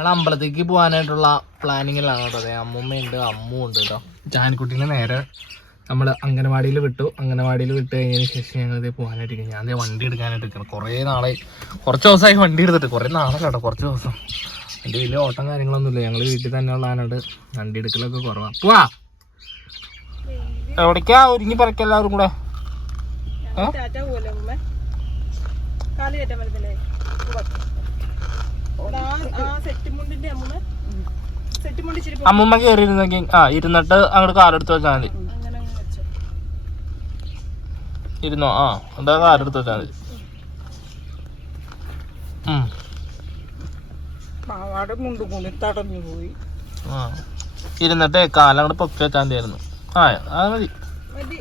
ഞങ്ങൾ അമ്പലത്തേക്ക് പോകാനായിട്ടുള്ള പ്ലാനിങ്ങിലാണ് കേട്ടോ. അതെ അമ്മൂമ്മയുണ്ട് അമ്മുണ്ട് കേട്ടോ. ജാൻകുട്ടീനെ നേരെ നമ്മൾ അംഗനവാടിയിൽ വിട്ടു. അംഗനവാടിയിൽ വിട്ട് കഴിഞ്ഞതിന് ശേഷം ഞങ്ങൾ ഇതേ പോകാനായിട്ട് ഞാൻ അതേ വണ്ടി എടുക്കാനായിട്ട് നിൽക്കണം കുറേ നാളെ കുറച്ച് ദിവസമായി വണ്ടി എടുത്തിട്ട്. കുറേ നാളെ കേട്ടോ കുറച്ച് ദിവസം. എന്റെ വലിയ ഓട്ടം കാര്യങ്ങളൊന്നുമില്ല ഞങ്ങൾ വീട്ടിൽ തന്നെ ഉള്ളതിനോട് വണ്ടി എടുക്കലൊക്കെ കുറവാണ് പോവാ. എവിടേക്കാ? ഒരുങ്ങി പറയ്ക്ക എല്ലാവരും കൂടെ. ഏ? അമ്മൂമ്മ. കേറിയിരുന്നെങ്കിൽ ആ ഇരുന്നിട്ട് അങ്ങോട്ട് കാലെടുത്ത് വെച്ചാൽ മതി. ഇരുന്നോ? ആ എന്താ കാലെടുത്ത് വെച്ചാൽ മതി. ഇരുന്നിട്ടേ പാവാട മുണ്ട് കൂടി തടഞ്ഞു പോയി. ആ ഇരുന്നിട്ട് കാലങ്ങോട്ട് പൊക്കി വെച്ചാൽ മതിയായിരുന്നു. ആ അത് മതി. മതി.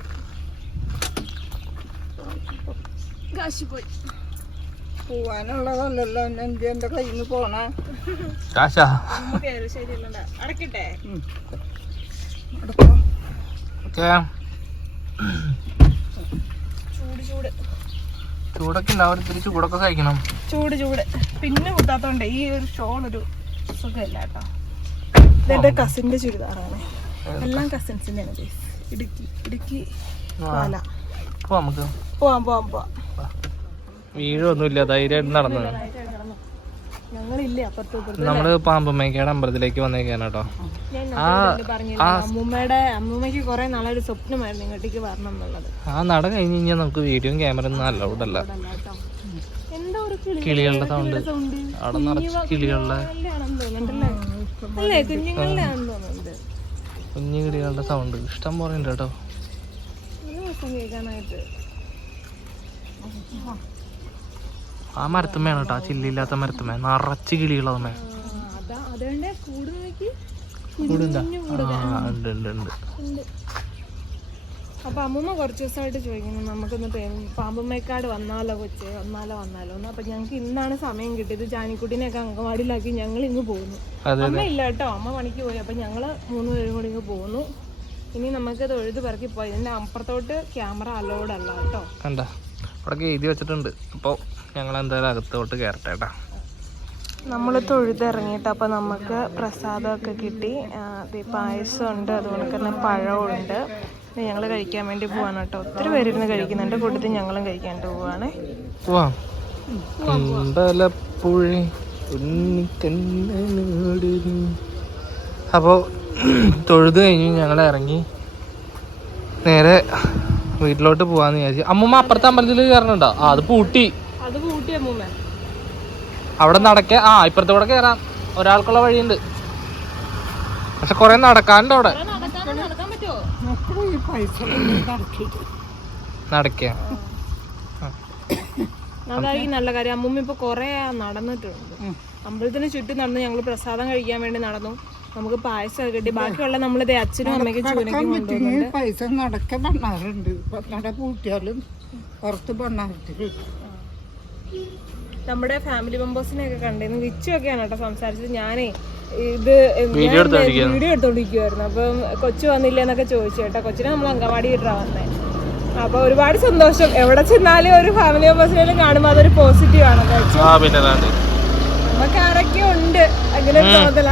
കാശി പോയി. പോവാനുള്ളതല്ലല്ലോ. എന്റെ കയ്യിൽ നിന്ന് പോണേ? കാശാ? ശരിയല്ലണ്ട അടക്കട്ടെ. ഓക്കെ. ചൂട് ചൂട്. ചൂടൊക്കെ ഉണ്ടാവും. ഇത്തിരി ചൂടൊക്കെ കഴിക്കണം. ചൂട് ചൂട്. പിന്നെ കുത്താത്തോണ്ട് ഈ ഒരു ഷോൾ ഒരു സുഖമില്ല കേട്ടോ. ഇതെന്റെ കസിന്റെ ചുരിദാറാണ്. എല്ലാം കസിൻസിന്റെ ആണ് ഇടുക്കി ഇടുക്കി അപ്പൊ നമുക്ക്. പോവാം പോവാം പോവാം. വീഴൊന്നുമില്ല ധൈര്യമായിട്ട് നടന്നത് നമ്മൾ പാമ്പമ്മയ്ക്കാട് അമ്പലത്തിലേക്ക് വന്നേക്കാണ് കേട്ടോ. അമ്മൂമ്മയുടെ അമ്മൂമ്മയ്ക്ക് കുറെ സ്വപ്നമായിരുന്നു ഇങ്ങോട്ടേക്ക് വരണം എന്നുള്ളത്. ആ നട കഴിഞ്ഞ് കഴിഞ്ഞാൽ നമുക്ക് വീഡിയോ ക്യാമറ ഒന്നും അലൗഡ് അല്ല എന്തോ ഒരു കിളി കിളികളുടെ സൗണ്ട് അവിടെ നിറച്ച് കിളികളുടെ കുഞ്ഞു കിളികളുടെ സൗണ്ട് ഇഷ്ടം പോലെ ഉണ്ട് കേട്ടോ. കേൾക്കാനായിട്ട്. ആ മരത്തുമ്മയാണ് കേട്ടോ ആ ചില്ലില്ലാത്ത മരത്തുമ്മ. നിറച്ച് കിളികളതുമ്മേ കൂടുണ്ടാ? ഉണ്ട് ഉണ്ട് ഉണ്ട്. ഉണ്ട്. അപ്പൊ അമ്മൂമ്മ കുറച്ച് ദിവസമായിട്ട് ചോദിക്കുന്നു നമുക്കൊന്ന് പാമ്പുമ്മേക്കാട് വന്നാലോ കൊച്ചെ? വന്നാലോ വന്നാലോ? എന്ന്. അപ്പൊ ഞങ്ങൾക്ക് ഇന്നാണ് സമയം കിട്ടിയത്. ജാനിക്കുട്ടിനെയൊക്കെ അങ്കവാടിയിലാക്കി ഞങ്ങൾ ഇങ്ങ് പോകുന്നു. അമ്മ ഇല്ല കേട്ടോ അമ്മ പണിക്ക് പോയി. അപ്പൊ ഞങ്ങൾ മൂന്ന് പേരും കൂടി ഇങ്ങ് പോകുന്നു. ഇനി നമുക്ക് തൊഴുത് പറക്കി പോയി. ഇതിന്റെ അപ്പുറത്തോട്ട് ക്യാമറ അലോഡ് അല്ല കേട്ടോ കണ്ട അവിടെ എഴുതി വെച്ചിട്ടുണ്ട്. അപ്പോൾ ഞങ്ങൾ എന്തായാലും അകത്തോട്ട് കയറട്ടെ കേട്ടാ നമ്മൾ തൊഴുതിറങ്ങിയിട്ട് അപ്പോൾ നമുക്ക് പ്രസാദമൊക്കെ കിട്ടി. പായസം ഉണ്ട് അതുപോലെ തന്നെ പഴമുണ്ട് ഞങ്ങൾ കഴിക്കാൻ വേണ്ടി പോവാണ് കേട്ടോ. ഒത്തിരി പേരിരുന്ന് കഴിക്കുന്നുണ്ട് കൂട്ടത്തിൽ ഞങ്ങളും കഴിക്കാണ്ട് പോവാണേ. അപ്പോൾ തൊഴുത് കഴിഞ്ഞ് ഞങ്ങൾ ഇറങ്ങി നേരെ വീട്ടിലോട്ട് പോവാന്ന് വിചാരിച്ചു. അമ്മമ്മ അപ്പുറത്തെ അമ്പലത്തിൽ കയറണുണ്ടോ ആ അത് പൂട്ടി. അത് പൂട്ടി അവിടെ നടക്ക ആ ഇപ്പുറത്തെ കൂടെ കയറാം ഒരാൾക്കുള്ള വഴിയുണ്ട്. പക്ഷെ കുറെ നടക്കാനുണ്ട് അവിടെ. നടക്കാൻ പറ്റുമോ നടക്ക. അതായിരിക്കും നല്ല കാര്യം. അമ്മൂമ്മ ഇപ്പൊ കൊറേ നടന്നിട്ടുണ്ട്. അമ്പലത്തിന് ചുറ്റും നടന്ന് ഞങ്ങൾ പ്രസാദം കഴിക്കാൻ വേണ്ടി നടന്നു. നമുക്ക് പായസം കിട്ടി ബാക്കിയുള്ള നമ്മളിത് അച്ഛനും അമ്മയ്ക്കും ചൂനയ്ക്കും കൊണ്ടുപോകുന്നുണ്ട് പൈസ നടക്ക പണ്ണാറുണ്ട് നട പൂട്ടിയാലും പുറത്ത് പണ്ണാറിട്ട് നമ്മുടെ ഫാമിലി മെമ്പേഴ്സിനെ ഒക്കെ കണ്ടിരുന്നു വിച്ചു ഒക്കെയാണ് കേട്ടോ സംസാരിച്ചത്. ഞാനേ ഇത് വീഡിയോ എടുത്തോണ്ടിരിക്കുവായിരുന്നു. അപ്പം കൊച്ചു വന്നില്ല എന്നൊക്കെ ചോദിച്ചു കേട്ടോ. കൊച്ചിനെ നമ്മൾ അങ്കവാടി ഇട്ടാ വന്നേ. അപ്പൊ ഒരുപാട് സന്തോഷം. എവിടെ ചെന്നാലും ഒരു ഫാമിലി മെമ്പേഴ്സിനെ കാണുമ്പോൾ അതൊരു പോസിറ്റീവ് ആണ്. നമുക്ക് ആരൊക്കെ ഉണ്ട്. അങ്ങനെ തോന്നല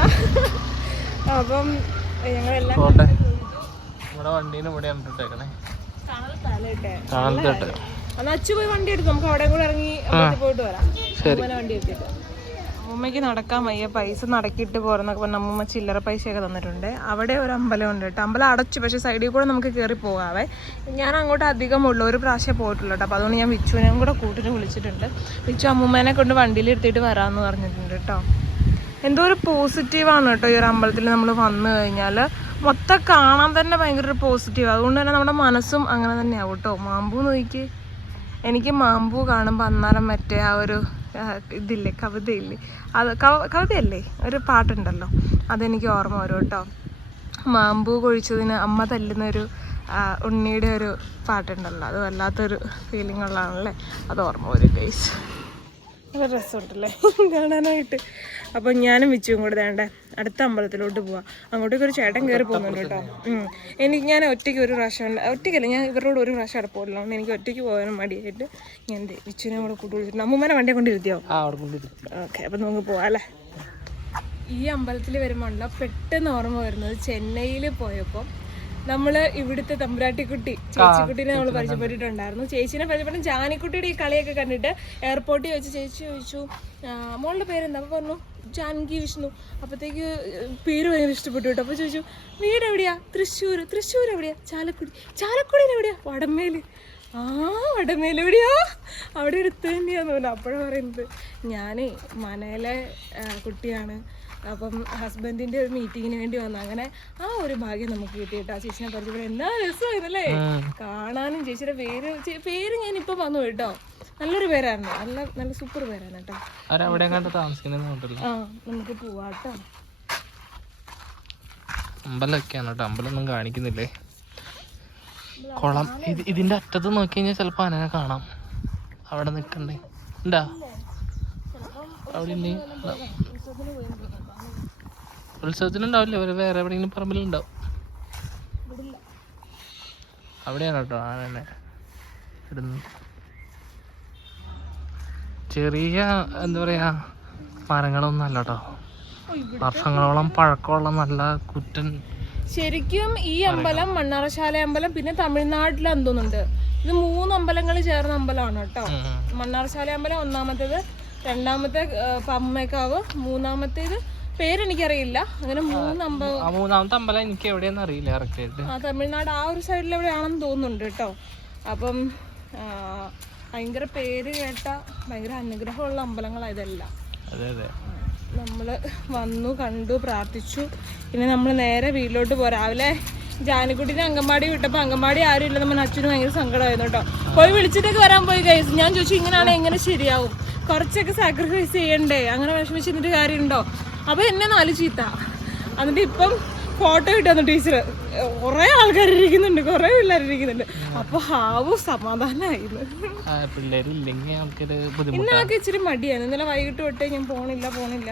അപ്പം ഞങ്ങളെല്ലാം വണ്ടീന് ഇട്ടേക്കണേ അന്ന് അച്ചു പോയി വണ്ടി എടുത്തു? നമുക്ക് അവിടെ കൂടെ ഇറങ്ങി അമ്പലത്തിൽ പോയിട്ട് വരാം. വണ്ടി എടുത്തിട്ട്. അമ്മൂമ്മയ്ക്ക് നടക്കാൻ വയ്യ. പൈസ നടക്കിയിട്ട് പോരെന്നൊക്കെ പറഞ്ഞ അമ്മൂമ്മ ചില്ലറ പൈസയൊക്കെ തന്നിട്ടുണ്ട്. അവിടെ ഒരു അമ്പലം ഉണ്ട് കേട്ടോ. അമ്പലം അടച്ചു. പക്ഷേ സൈഡിൽ കൂടെ നമുക്ക് കയറി പോകാവേ. ഞാൻ അങ്ങോട്ട് അധികം ഉള്ളൂ. ഒരു പ്രാവശ്യം പോയിട്ടുള്ളൂ കേട്ടോ. അപ്പോൾ അതുകൊണ്ട് ഞാൻ വിച്ചുവിനെയും കൂടെ കൂട്ടിന് വിളിച്ചിട്ടുണ്ട്. വിച്ചു അമ്മൂമ്മേനെ കൊണ്ട് വണ്ടിയിൽ എടുത്തിട്ട് വരാമെന്ന് പറഞ്ഞിട്ടുണ്ട് കേട്ടോ. എന്തോ ഒരു പോസിറ്റീവാണ് കേട്ടോ ഈ ഒരു അമ്പലത്തിൽ നമ്മൾ വന്നു കഴിഞ്ഞാൽ മൊത്തം കാണാൻ തന്നെ ഭയങ്കര ഒരു പോസിറ്റീവ് അതുകൊണ്ട് തന്നെ നമ്മുടെ മനസ്സും അങ്ങനെ തന്നെയാവും കേട്ടോ. മാമ്പൂ നോക്കി എനിക്ക് മാമ്പൂ കാണുമ്പോൾ അന്നേരം മറ്റേ ആ ഒരു ഇതില്ലേ കവിതയില്ലേ? അത് കവ- കവിതയല്ലേ? ഒരു പാട്ടുണ്ടല്ലോ. അതെനിക്ക് ഓർമ്മ വരും കേട്ടോ. മാമ്പൂ കൊഴിച്ചതിന് അമ്മ തല്ലുന്നൊരു ഉണ്ണിയുടെ ഒരു പാട്ടുണ്ടല്ലോ. അത് വല്ലാത്തൊരു ഫീലിംഗ് ഉള്ളതാണല്ലേ? അത് ഓർമ്മ വരും ഗൈസ് നല്ല രസമുണ്ടല്ലേ? കാണാനായിട്ട്. അപ്പം ഞാനും വിച്ചും കൂടെ വേണ്ടേ അടുത്ത അമ്പലത്തിലോട്ട് പോവാം. അങ്ങോട്ടേക്ക് ഒരു ചേട്ടൻ കയറി പോകുന്നുണ്ട് കേട്ടോ. എനിക്ക് ഞാൻ ഒറ്റയ്ക്ക് ഒരു പ്രാവശ്യം ഒറ്റയ്ക്കല്ല ഞാൻ ഇവരോട് ഒരു പ്രാവശ്യം അവിടെ പോകില്ല അതുകൊണ്ട് എനിക്ക് ഒറ്റയ്ക്ക് പോകാനും മടിയായിട്ട് ഞാൻ വിച്ചുവിനെ കൂടെ കൂട്ടി വിളിച്ചിട്ട് അമ്മൂമ്മനെ വണ്ടിയെ കൊണ്ട് ഇരുത്തിയോ? ഓക്കെ അപ്പം നമുക്ക് പോവാം അല്ലേ? ഈ അമ്പലത്തിൽ വരുമ്പോൾ ഉണ്ടോ? പെട്ടെന്ന് ഓർമ്മ വരുന്നത് ചെന്നൈയിൽ പോയപ്പോൾ നമ്മൾ ഇവിടുത്തെ തമ്പുരാട്ടിക്കുട്ടി ചേച്ചിക്കുട്ടിനെ നമ്മൾ പരിചയപ്പെട്ടിട്ടുണ്ടായിരുന്നു. ചേച്ചിനെ പരിചയപ്പെട്ട ജാനിക്കുട്ടിയുടെ ഈ കളിയൊക്കെ കണ്ടിട്ട് എയർപോർട്ടിൽ വെച്ച് ചേച്ചി ചോദിച്ചു. മോളുടെ പേരെന്താ? അപ്പോൾ പറഞ്ഞു ജാനകി വിഷ്ണു. അപ്പോഴത്തേക്ക് പേര് ഭയങ്കര ഇഷ്ടപ്പെട്ടു കേട്ടോ. അപ്പോൾ ചോദിച്ചു വീട് എവിടെയാ? തൃശ്ശൂർ. തൃശ്ശൂർ എവിടെയാ? ചാലക്കുടി. ചാലക്കുടിയിൽ എവിടെയാ? വടമേൽ. ആ എവിടെയാ? അവിടെ അടുത്ത് തന്നെയാന്ന് പറഞ്ഞു അപ്പോഴാണ് പറയുന്നത്. ഞാനേ മനയിലെ കുട്ടിയാണ്. അപ്പം ഹസ്ബൻഡിന്റെ ഒരു മീറ്റിങ്ങിന് വേണ്ടി വന്നു. അങ്ങനെ ആ ഒരു ഭാഗ്യം നമുക്ക് കിട്ടി കേട്ടോ. ആ ചേച്ചിനെ പരിചയപ്പെടാൻ എന്നാ രസമായിരുന്നല്ലേ? കാണാനും ചേച്ചിയുടെ പേര് പേര് ഞാൻ ഇപ്പൊ വന്നു കേട്ടോ. നല്ലൊരു പേരായിരുന്നു. നല്ല നല്ല സൂപ്പർ പേരാണ് കേട്ടോ. അവരവിടെ കണ്ട് താമസിക്കുന്ന ആ നമുക്ക് പോവാട്ടോ അമ്പലമൊക്കെയാണ് കേട്ടോ. അമ്പലമൊന്നും കാണിക്കുന്നില്ലേ? കുളം. ഇത് ഇതിന്റെ അറ്റത്ത് നോക്കി കഴിഞ്ഞാൽ ചിലപ്പോ അനനെ കാണാം. അവിടെ നിക്കണ്ടേ? ഉണ്ടാ അവിടെ ഉണ്ട്. ഉത്സവത്തിനുണ്ടാവില്ല? വേറെ എവിടെയെങ്കിലും പറമ്പിലുണ്ടാവും. അവിടെയാണ് കേട്ടോ ആനനെ ഇടുന്നത്. ചെറിയ എന്താ പറയാ മരങ്ങളൊന്നും അല്ല കേട്ടോ വർഷങ്ങളോളം പഴക്കമുള്ള നല്ല കുറ്റൻ ശരിക്കും ഈ അമ്പലം മണ്ണാറശാല അമ്പലം പിന്നെ തമിഴ്നാട്ടിൽ തോന്നുന്നുണ്ട് ഇത് മൂന്ന് അമ്പലങ്ങൾ ചേർന്ന അമ്പലമാണ് കേട്ടോ. മണ്ണാറശാല അമ്പലം ഒന്നാമത്തേത് രണ്ടാമത്തെ പമ്മേക്കാവ് മൂന്നാമത്തേത് പേരെനിക്കറിയില്ല. അങ്ങനെ മൂന്ന് അമ്പലം മൂന്നാമത്തെ അമ്പലം എനിക്ക് എവിടെയെന്ന് അറിയില്ല കറക്റ്റ് ആ തമിഴ്നാട് ആ ഒരു സൈഡിൽ എവിടെയാണെന്ന് തോന്നുന്നുണ്ട് കേട്ടോ അപ്പം ഭയങ്കര പേര് കേട്ട ഭയങ്കര അനുഗ്രഹമുള്ള അമ്പലങ്ങളാണ് ഇതെല്ലാം. നമ്മൾ വന്നു കണ്ടു പ്രാർത്ഥിച്ചു. പിന്നെ നമ്മൾ നേരെ വീട്ടിലോട്ട് പോരാ രാവിലെ ജാനിക്കുട്ടിനെ അങ്കമാടി വിട്ടപ്പോൾ അങ്കമാടി ആരും ഇല്ല നമ്മൾ അച്ഛനും ഭയങ്കര സങ്കടമായിരുന്നു കേട്ടോ. പോയി വിളിച്ചിട്ടൊക്കെ വരാൻ പോയി കഴിച്ചു ഞാൻ ചോദിച്ചു ഇങ്ങനെയാണ് എങ്ങനെ ശരിയാവും? കുറച്ചൊക്കെ സാക്രിഫൈസ് ചെയ്യണ്ടേ? അങ്ങനെ വിഷമിച്ചിട്ടൊരു കാര്യമുണ്ടോ? അപ്പോൾ എന്നെ നാല് ചീത്ത. എന്നിട്ട് ഇപ്പം ഫോട്ടോ കിട്ടുന്നു ടീച്ചർ കുറേ ആൾക്കാർ ഇരിക്കുന്നുണ്ട് കുറേ പിള്ളേർ ഇരിക്കുന്നുണ്ട്. അപ്പോൾ ഹാവു സമാധാനമായിരുന്നു ബുദ്ധിമുട്ട് ഇന്നൊക്കെ ഇച്ചിരി മടിയാണ്. ഇന്നലെ വൈകിട്ട് തൊട്ടേ ഞാൻ പോണില്ല പോണില്ല.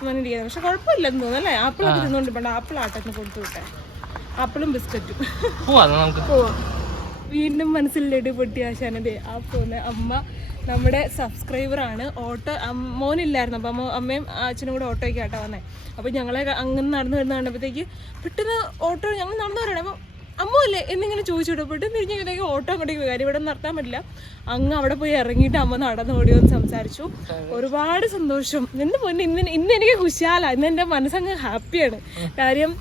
അങ്ങനെ പക്ഷെ കുഴപ്പമില്ലെന്ന് തോന്നുന്നു അല്ലേ? ആപ്പിളൊക്കെ തിന്നുകൊണ്ട് പണ്ട് ആപ്പിൾ ആട്ടെന്ന് കൊടുത്തു വിട്ടെ. ആപ്പിളും ബിസ്ക്കറ്റും. പോവാ നമുക്ക് പോവാം. വീണ്ടും മനസ്സിൽ ലഡു പൊട്ടി ആശാനതേ ആ പോന്നെ അമ്മ നമ്മുടെ സബ്സ്ക്രൈബറാണ്. ഓട്ടോ മോനില്ലായിരുന്നു. അപ്പം അമ്മ അമ്മയും അച്ഛനും കൂടെ ഓട്ടോയ്ക്ക് ആട്ടോ വന്നേ. അപ്പോൾ ഞങ്ങളെ അങ്ങനെ നടന്നു വരുന്ന കണ്ടപ്പോഴത്തേക്ക് പെട്ടെന്ന് ഓട്ടോ ഞങ്ങൾ നടന്നു വരണം. അപ്പം അമ്മ അല്ലേ എന്നിങ്ങനെ ചോദിച്ചു വിടും പെട്ടെന്ന് ഇങ്ങനെയൊക്കെ ഓട്ടോ അങ്ങോട്ടേക്ക് കാര്യം ഇവിടെ നിർത്താൻ പറ്റില്ല. അങ്ങ് അവിടെ പോയി ഇറങ്ങിയിട്ട് അമ്മ നടന്നു ഓടി വന്ന് സംസാരിച്ചു. ഒരുപാട് സന്തോഷം. എന്ത് പൊന്നെ ഇന്ന് ഇന്ന് എനിക്ക് കുശാല. ഇന്ന് എന്റെ മനസ്സങ്ങ് ഹാപ്പിയാണ്. കാര്യം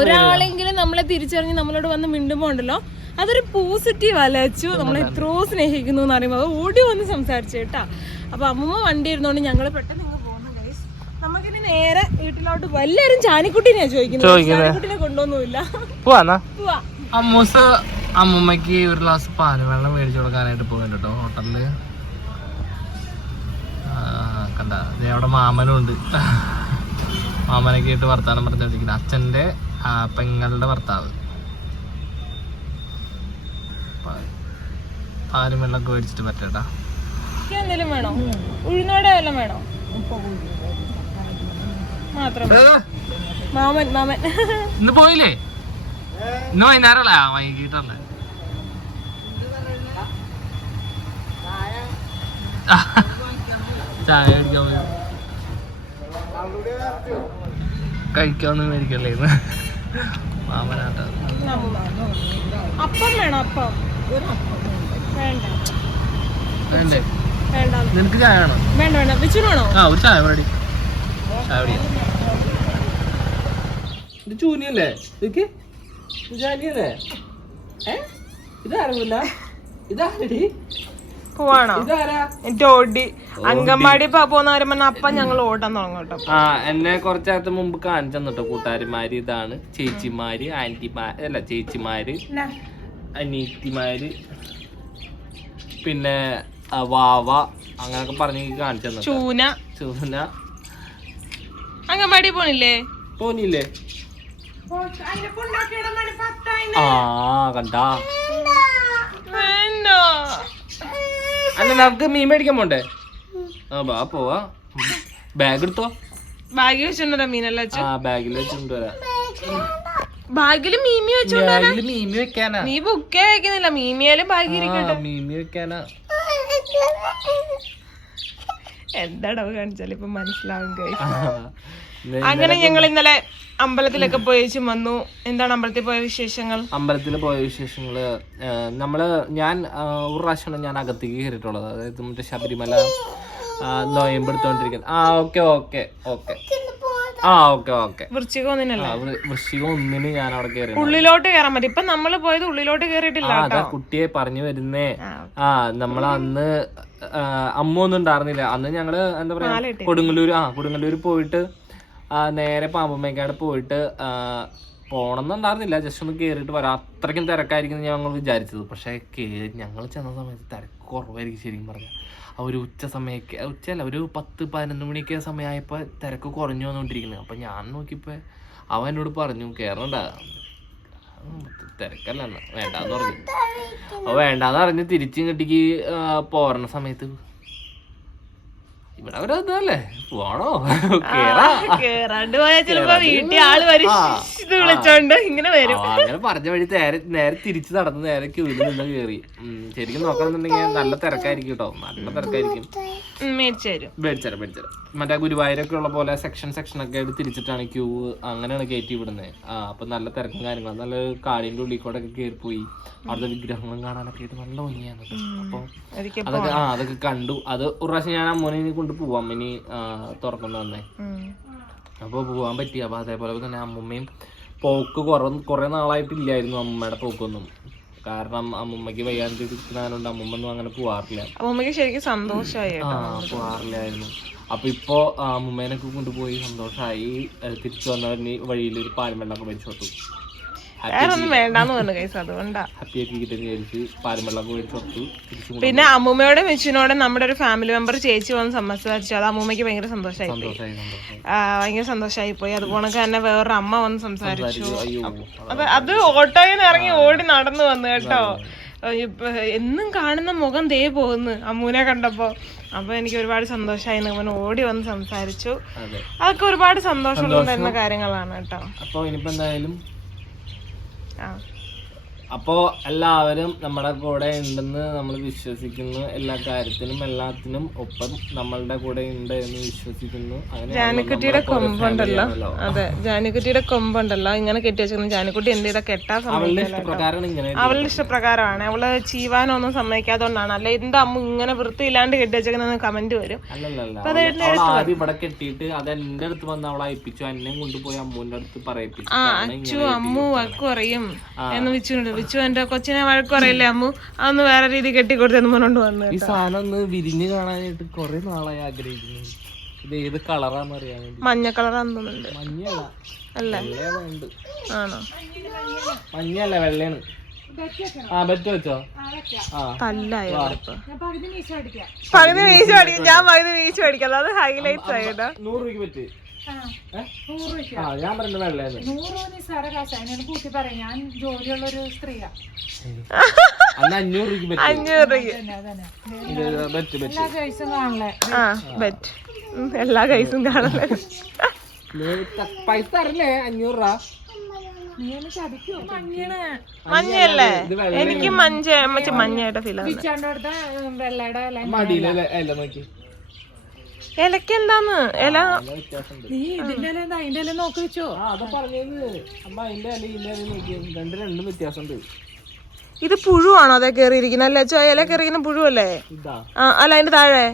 ഒരാളെങ്കിലും നമ്മളെ തിരിച്ചറിഞ്ഞ് നമ്മളോട് വന്ന് മിണ്ടുമ്പോ ഉണ്ടല്ലോ അതൊരു പോസിറ്റീവ് അലച്ചു നമ്മളെ എത്രയോ സ്നേഹിക്കുന്നു എന്ന് പറയുമ്പോൾ അത് ഓടി വന്ന് സംസാരിച്ചു കേട്ടാ. അപ്പൊ അമ്മമ്മ വണ്ടി ഇരുന്നോണ്ട് ഞങ്ങൾ പെട്ടെന്ന് ഇങ്ങ് പോകുന്നു ഗൈസ് നമുക്കിനി നേരെ വീട്ടിലോട്ട് ചാനിക്കുട്ടിനെയാ ചോദിക്കുന്നത്. ചാനിക്കുട്ടിനെ കൊണ്ടൊന്നുമില്ല പോവാന്നാ പോവാ. അമ്മൂസ് അമ്മൂമ്മക്ക് ഒരു ഗ്ലാസ് പാൽ വെള്ളം മേടിച്ചു കൊടുക്കാനായിട്ട് പോകുന്നുണ്ട് കേട്ടോ ഹോട്ടലിൽ. കണ്ട. ദേ അവിടെ മാമനും ഉണ്ട്. മാമനൊക്കെ ആയിട്ട് വർത്താനം പറഞ്ഞോണ്ടിരിക്കുന്നത് അച്ഛന്റെ പെങ്ങളുടെ ഭർത്താവ്. പാലും വെള്ളമൊക്കെ മേടിച്ചിട്ട് പറ്റേട്ടാ. എനിക്ക് എന്തെങ്കിലും വേണോ? ഉഴുന്നോടെ വല്ലതും വേണോ? മാത്രം മാമൻ മാമൻ. ഇന്ന് പോയില്ലേ? ഇന്ന് വൈകുന്നേരമല്ലേ ആ വൈകിട്ടല്ലേ ചായ കുടിക്കാൻ പോയി. കഴിക്കാന്ന് മേടിക്കല്ലേ മാമനാട്ടോ. അപ്പം വേണം അപ്പം? വേണ്ട. വേണ്ടേ? വേണ്ട. നിനക്ക് ചായ വേണോ? വേണ്ട വേണ്ട. ആ ഒരു ചായ കുടിക്കാം ഇത് ചൂനിയല്ലേ ഇതൊക്കെ? ജാനിയല്ലേ? ഏ? ഇതാരല്ല ഇതാരടി? പോവാണോ? എന്നിട്ട് ഓടി. അങ്കമാടി പോകുന്ന കാര്യം പറഞ്ഞാൽ അപ്പം ഞങ്ങൾ ഓടാൻ തുടങ്ങും കേട്ടോ. ആ എന്നെ കുറച്ചാത്ത മുമ്പ് കാണിച്ചു തന്നിട്ടോ കൂട്ടുകാരിമാര്. ഇതാണ് ചേച്ചിമാര് ആന്റിമാര് അല്ല ചേച്ചിമാര്. അനീത്തിമാര് പിന്നെ വാവ അങ്ങനൊക്കെ പറഞ്ഞ് കാണിച്ചു തന്നു ചൂന. ചൂന. അങ്കൻവാടി പോണില്ലേ? പോണില്ലേ? ആ കണ്ടാ. അല്ല നമുക്ക് മീൻ മേടിക്കാൻ പോണ്ടേ? ആ ബാ പോവാ. ബാഗ് എടുത്തോ? ബാഗിൽ വെച്ചിട്ടുണ്ടോ മീനല്ല ആ ബാഗിൽ വെച്ചിട്ടുണ്ടോ. വരാം ബാഗിൽ മീമി വെച്ചു ബാഗിൽ മീമി വെക്കാനാ. നീ ബുക്കേ വെക്കുന്നില്ല മീമിയാലും ബാഗ് ഇരിക്കട്ടെ. മീമി വെക്കാനാ. എന്താടോ കാണിച്ചാൽ ഇപ്പൊ മനസ്സിലാവും. അങ്ങനെ ഞങ്ങൾ ഇന്നലെ അമ്പലത്തിലൊക്കെ പോയി വന്നു. എന്താണ് അമ്പലത്തിൽ പോയ വിശേഷങ്ങൾ? അമ്പലത്തിൽ പോയ വിശേഷങ്ങൾ നമ്മൾ ഞാൻ ഒരു പ്രാവശ്യമാണ് ഞാൻ അകത്തേക്ക് കയറിയിട്ടുള്ളത്. അതായത് മറ്റേ ശബരിമല നോയമ്പ് നോയമ്പെടുത്തോണ്ടിരിക്കുന്നത് ആ ഓക്കെ ഓക്കെ ഓക്കെ. ആ ഓക്കെ ഓക്കെ. വൃശ്ചികം ഒന്നിനല്ല? ആ, ഒന്നിന് ഞാൻ അവിടെ കയറി ഉള്ളിലോട്ട് കയറാൻ മതി ഇപ്പൊ നമ്മൾ പോയത് ഉള്ളിലോട്ട് കയറിയിട്ടില്ല അതാ കുട്ടിയെ പറഞ്ഞു വരുന്നേ. ആ, നമ്മൾ അന്ന് അമ്മ ഒന്നും ഉണ്ടായിരുന്നില്ല. അന്ന് ഞങ്ങൾ എന്താ പറയാ കൊടുങ്ങല്ലൂർ ആ കൊടുങ്ങല്ലൂർ പോയിട്ട് നേരെ പാമ്പമ്മേക്കാട് പോയിട്ട് പോണെന്നുണ്ടായിരുന്നില്ല ജസ്റ്റ് ഒന്ന് കയറിയിട്ട് വരാം. അത്രയ്ക്കും തിരക്കായിരിക്കും ഞങ്ങൾ വിചാരിച്ചത്. പക്ഷേ ഞങ്ങൾ ചെന്ന സമയത്ത് തിരക്ക് കുറവായിരിക്കും ശരിക്കും പറഞ്ഞാൽ ഒരു ഉച്ച സമയമൊക്കെ ഉച്ചയല്ല ഒരു പത്ത് പതിനൊന്ന് മണിയൊക്കെ സമയമായപ്പോൾ തിരക്ക് കുറഞ്ഞു വന്നുകൊണ്ടിരിക്കുന്നത് അപ്പം ഞാൻ നോക്കിയപ്പോൾ അവൻ എന്നോട് പറഞ്ഞു കയറണ്ട തിരക്കല്ല. വേണ്ടാന്ന് പറഞ്ഞു. അപ്പോൾ വേണ്ടാന്ന് പറഞ്ഞ് തിരിച്ചിങ്ങോട്ടേക്ക് പോരണ സമയത്ത് ഇവിടെ ഒരു ഇതല്ലേ പോണോ കേറാ. കേറാണ്ട് പോയാൽ ചിലപ്പോ വീട്ടിൽ ആൾ വരും. വിളിച്ചോണ്ട് ഇങ്ങനെ വരും. അങ്ങനെ പറഞ്ഞ വഴി നേരെ നേരെ തിരിച്ചു നടന്ന് നേരെ ക്യൂവിൽ നിന്ന് കേറി. ശരിക്കും നോക്കണമെന്നുണ്ടെങ്കിൽ നല്ല തിരക്കായിരിക്കും കേട്ടോ നല്ല തിരക്കായിരിക്കും. മേടിച്ചര മേടിച്ചര മറ്റേ ഗുരുവായൂരൊക്കെ ഉള്ള പോലെ സെക്ഷൻ സെക്ഷൻ ഒക്കെ ആയിട്ട് തിരിച്ചിട്ടാണ് ക്യൂ അങ്ങനെയാണ് കയറ്റി വിടുന്നത് ആ അപ്പൊ നല്ല തിരക്കും കാര്യങ്ങളും. നല്ല കാടിന്റെ ഉള്ളിൽ കൂടെ ഒക്കെ കയറി പോയി. അവിടുത്തെ വിഗ്രഹങ്ങളും കാണാനൊക്കെ ആയിട്ട് നല്ല ഭംഗിയാണ്. അപ്പൊ അതൊക്കെ ആ അതൊക്കെ കണ്ടു. അത് ഒരു പ്രാവശ്യം ഞാൻ അമ്മനെ ഇനി കൊണ്ട് പോവാം ഇനി തുറക്കുന്ന വന്നേ. അപ്പോൾ പോകാൻ പറ്റി. അപ്പോൾ അതേപോലെ തന്നെ അമ്മൂമ്മയും പോക്ക് കുറ കുറേ നാളായിട്ടില്ലായിരുന്നു അമ്മൂമ്മയുടെ പോക്കൊന്നും. കാരണം അമ്മൂമ്മയ്ക്ക് വയ്യാണ്ടിരിക്കുന്നതുകൊണ്ട് അമ്മൂമ്മ ഒന്നും അങ്ങനെ പോവാറില്ല. ശരിക്കും സന്തോഷമായി പോവാറില്ലായിരുന്നു. അപ്പൊ ഇപ്പോ അമ്മൂമ്മേനൊക്കെ കൊണ്ടുപോയി സന്തോഷമായി തിരിച്ചു വന്നവരിന് വഴിയിൽ ഒരു പാൽവെള്ളമൊക്കെ മേടിച്ചു കൊടുത്തു വേണ്ടാന്ന് പറഞ്ഞു കൈസ് അതുകൊണ്ടാ. പിന്നെ അമ്മൂമ്മയോടും മിച്ചുനോടും നമ്മുടെ ഒരു ഫാമിലി മെമ്പർ ചേച്ചി വന്ന് സംസാരിച്ചു. അത് അമ്മൂമ്മയ്ക്ക് ഭയങ്കര സന്തോഷമായി പോയി ഭയങ്കര സന്തോഷമായി പോയി അതുപോലെ തന്നെ വേറൊരു അമ്മ വന്ന് സംസാരിച്ചു. അത് അത് ഓട്ടോയിൽ നിന്ന് ഇറങ്ങി ഓടി നടന്നു വന്നു കേട്ടോ. ഇപ്പൊ എന്നും കാണുന്ന മുഖം ദേ പോകുന്നു അമ്മൂനെ കണ്ടപ്പോ. അപ്പൊ എനിക്ക് ഒരുപാട് സന്തോഷമായി അവൻ ഓടി വന്ന് സംസാരിച്ചു. അതൊക്കെ ഒരുപാട് സന്തോഷം. തരുന്ന കാര്യങ്ങളാണ് കേട്ടോ. അപ്പൊ ഇനിയിപ്പോ എന്തായാലും ആ അപ്പോൾ എല്ലാവരും നമ്മുടെ കൂടെ ഉണ്ടെന്ന് നമ്മൾ വിശ്വസിക്കുന്നു. എല്ലാ കാര്യത്തിനും എല്ലാത്തിനും ഒപ്പം നമ്മളുടെ കൂടെ ഉണ്ട് എന്ന് വിശ്വസിക്കുന്നു. ജാനിക്കുട്ടിയുടെ കൊമ്പുണ്ടല്ലോ അതെ ജാനിക്കുട്ടിയുടെ കൊമ്പുണ്ടല്ലോ ഇങ്ങനെ കെട്ടി വെച്ചിരുന്നു ജാനിക്കുട്ടി എന്ത് ചെയ്താ കെട്ടാൻ അവളുടെ സമ്മതിക്കില്ല അവളുടെ ഇഷ്ടപ്രകാരമാണ്. അവൾ ചീവാനൊന്നും സമ്മതിക്കാത്തോണ്ടാണ് അല്ല എന്താ അമ്മ ഇങ്ങനെ വൃത്തിയില്ലാണ്ട് കെട്ടി വെച്ചേക്കുന്ന കമന്റ് വരും. ആദ്യം ഇവിടെ കെട്ടിയിട്ട് അത് എന്റെ അടുത്ത് വന്ന് അവളെ അയപ്പിച്ചു. എന്നെ കൊണ്ടുപോയി അമ്മുവിന്റെ അടുത്ത് പറയിപ്പിച്ചു. അച്ചു അമ്മു വഴക്ക് പറയും എന്ന് വിച്ചുണ്ട് വിച്ചു എന്റെ കൊച്ചിനെ വഴക്ക് പറയില്ലേ അമ്മു? അന്ന് വേറെ രീതി കെട്ടി കെട്ടിക്കൊടുത്തെന്ന് പറഞ്ഞോണ്ട് വന്നു ഈ സാധനം ഒന്ന് വിരിഞ്ഞ് കാണാനായിട്ട് കുറെ നാളായി ആഗ്രഹിക്കുന്നു ഇത് ഏത് കളറാന്ന് അറിയാൻ വേണ്ടി. മഞ്ഞ കളറാന്ന് തോന്നുന്നുണ്ട്. മഞ്ഞല്ല അല്ല? വെള്ളയാണ് ഉണ്ട് ആണോ? മഞ്ഞല്ല വെള്ളയാണ്. ആ ബെറ്റ് വെച്ചോ ആ. തല്ലായോ പകുതി വീശ് ഞാൻ പകുതി വീശ് അടിക്കാം. അത് ഹൈലൈറ്റ്സ് ആയിട്ടാ നൂറ് രൂപയ്ക്ക് പറ്റ്? ആ ഞാൻ പറഞ്ഞ വെള്ളയാണ് നൂറ് നിസ്സാര കാശ്. അതിനോട് കൂട്ടി പറയാം. ഞാൻ ജോലിയുള്ള ഒരു സ്ത്രീയാ. അന്ന് അഞ്ഞൂറ് അഞ്ഞൂറ് ബെറ്റ് ബെറ്റ്. പൈസ കാണില്ലേ ആ ബെറ്റ്. എല്ലാ കൈസും കാണല്ലേ പൈസ തരല്ലേ അഞ്ഞൂറ് രൂപ? മഞ്ഞയല്ലേ? എനിക്ക് മഞ്ഞ മഞ്ഞയുടെ ഫീൽ വെള്ളയുടെ മടിയിലല്ലേ നോക്കി. ഇലക്ക് എന്താന്ന് ഇല നീ ഇതിന്റെ ഇല എന്താ? അതിന്റെ ഇല നോക്കി വെച്ചോ. ആ അതാ പറഞ്ഞത്. അമ്മ അതിന്റെ ഇതിന്റെ രണ്ട് രണ്ടും വ്യത്യാസമുണ്ട്. ഇത് പുഴുവാണോ അതേ കയറിയിരിക്കുന്നത് അല്ലേ ചോ ഇല കയറിയിരിക്കുന്ന പുഴുവല്ലേ? ഇതാ. ആ അല്ല അതിന്റെ താഴെ.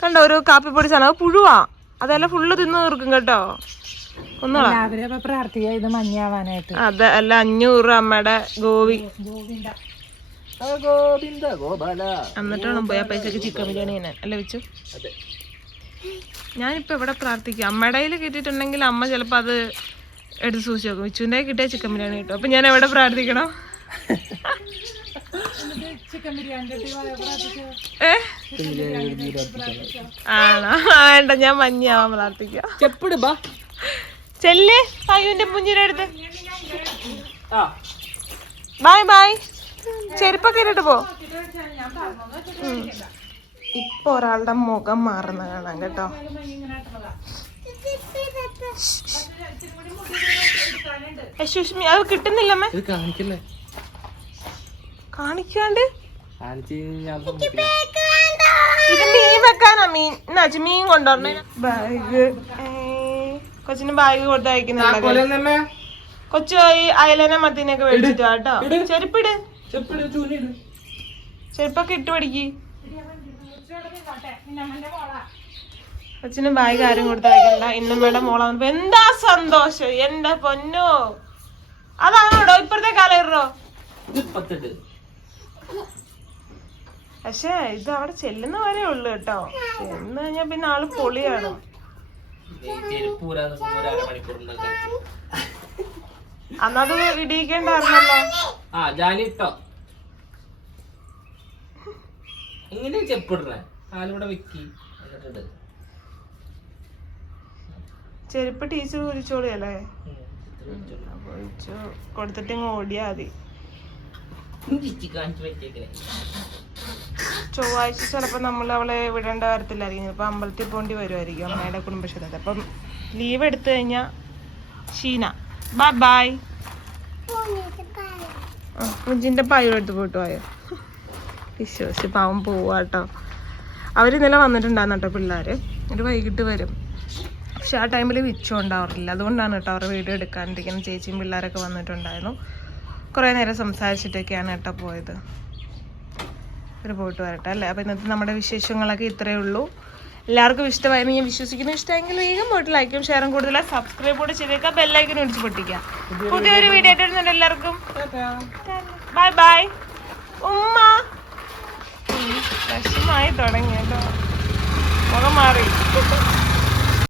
കണ്ടോ ഒരു കാപ്പിപ്പൊടി സാധനം. അത് പുഴുവാ. അതല്ല ഫുള്ള് തിന്നു തീർക്കും കേട്ടോ. പ്രാർത്ഥിക്കുക ഇത് മഞ്ഞാവാനായിട്ട് അതെ അല്ല അഞ്ഞൂറ് അമ്മയുടെ ഗോവി. ഗോവിന്ദ. ആ, ഗോവിന്ദ ഗോപാല. എന്നിട്ട് വേണം പോയി ആ പൈസക്ക് ചിക്കൻ ബിരിയാണി തന്നെ അല്ലേ വെച്ചു? അതെ. ഞാനിപ്പോ ഇവിടെ പ്രാർത്ഥിക്കും. അമ്മയുടെ കയ്യിൽ കിട്ടിയിട്ടുണ്ടെങ്കിൽ അമ്മ ചിലപ്പോൾ അത് എടുത്ത് സൂക്ഷിച്ച് നോക്കും വിച്ചുവിന്റെ കിട്ടിയ ചിക്കൻ ബിരിയാണി കിട്ടും. അപ്പൊ ഞാൻ എവിടെ പ്രാർത്ഥിക്കണം? ആണോ? വേണ്ട ഞാൻ മഞ്ഞാവാൻ പ്രാർത്ഥിക്കാം. ചെപ്പിട് ബാ ചെല്ലേ അയ്യോന്റെ മുഞ്ഞിന്റെ അടുത്ത് ആ. Bye bye. ചെരുപ്പൊക്കെ ഇട്ടിട്ട് പോ. ഇപ്പൊ ഒരാളുടെ മുഖം മാറുന്ന കാണാം കേട്ടോ. അത് കിട്ടുന്നില്ലമ്മേ ഇത് കാണിക്കല്ലേ? കാണിക്കാണ്ട്. ഇത് വെക്കാനാ? മീൻ എന്നാച്ചു മീൻ കൊണ്ടുവരണേ. ബാഗ് കൊച്ചിന് ബാഗ് കൊടുത്ത് അയക്കുന്നുണ്ട് കൊച്ചു പോയി അയലനെ മത്തിനൊക്കെ മേടിച്ചിട്ട് കേട്ടോ. ചെരുപ്പിട്. ചെരുപ്പൊക്കെ ഇട്ട് പഠിക്ക് കൊച്ചിന് ബാഗ് ആരും കൊടുത്ത് ഇന്നും ഇന്നമ്മയുടെ മോളാ എന്താ സന്തോഷം? എന്റെ പൊന്നോ. അതാണോടോ ഇപ്പഴത്തെ കാലോ പക്ഷേ ഇത് അവിടെ ചെല്ലുന്ന വരെ ഉള്ളു കേട്ടോ. ചെന്ന് കഴിഞ്ഞാ പിന്നെ ആൾ പൊളിയാണ്. അന്നത് ഇടിയിക്കേണ്ടായിരുന്നല്ലോ ആ ജാലിട്ടോ ഇങ്ങനെ ചെപ്പിടണേ കാലിവിടെ വെക്കി എന്നിട്ടിട് ചെരുപ്പ് ടീച്ചർ കുരിച്ചോളിയല്ലേ അല്ലേ ഒഴിച്ചു കൊടുത്തിട്ട് ഇങ്ങ് ഓടിയാ മതി ചൊവ്വാഴ്ച ചിലപ്പോൾ നമ്മൾ അവളെ വിടേണ്ട കാര്യത്തിലായിരിക്കും ചിലപ്പോൾ അമ്പലത്തിൽ പോണ്ടി വരുമായിരിക്കും അമ്മയുടെ കുടുംബശ്രീ അപ്പം ലീവ് എടുത്തു കഴിഞ്ഞാ ഷീന ബൈ ബൈ കുഞ്ചിന്റെ പായോട് എടുത്ത് പോയിട്ട് പോയോ വിശ്വസിച്ച് പാവം പോവാട്ടോ അവർ ഇന്നലെ വന്നിട്ടുണ്ടായിരുന്നു കേട്ടോ പിള്ളേർ ഒരു വൈകിട്ട് വരും. പക്ഷെ ആ ടൈമിൽ വിച്ചും ഉണ്ടാവാറില്ല അതുകൊണ്ടാണ് കേട്ടോ അവരുടെ വീഡിയോ എടുക്കാണ്ടിരിക്കുന്നത്. ചേച്ചിയും പിള്ളേരൊക്കെ വന്നിട്ടുണ്ടായിരുന്നു. കുറേ നേരം സംസാരിച്ചിട്ടൊക്കെയാണ് കേട്ടോ പോയത്. ഒരു പോയിട്ട് വരട്ടെ അല്ലേ? അപ്പോൾ ഇന്നത്തെ നമ്മുടെ വിശേഷങ്ങളൊക്കെ ഇത്രയേ ഉള്ളൂ. എല്ലാവർക്കും ഇഷ്ടമായിരുന്നു ഞാൻ വിശ്വസിക്കുന്നു. ഇഷ്ടമെങ്കിൽ വേഗം പോയിട്ട് ലൈക്കും ഷെയറും കൂടുതലായി സബ്സ്ക്രൈബ് കൂടെ ചെയ്തേക്കാം ബെല്ലൈക്കൻ ഒഴിച്ച് പൊട്ടിക്കാം പുതിയൊരു വീഡിയോ ആയിട്ട് വരുന്നുണ്ട് എല്ലാവർക്കും. ബൈ ബൈ ഉമ്മ. വിഷമായി തുടങ്ങിയല്ലോ മുഖം മാറി.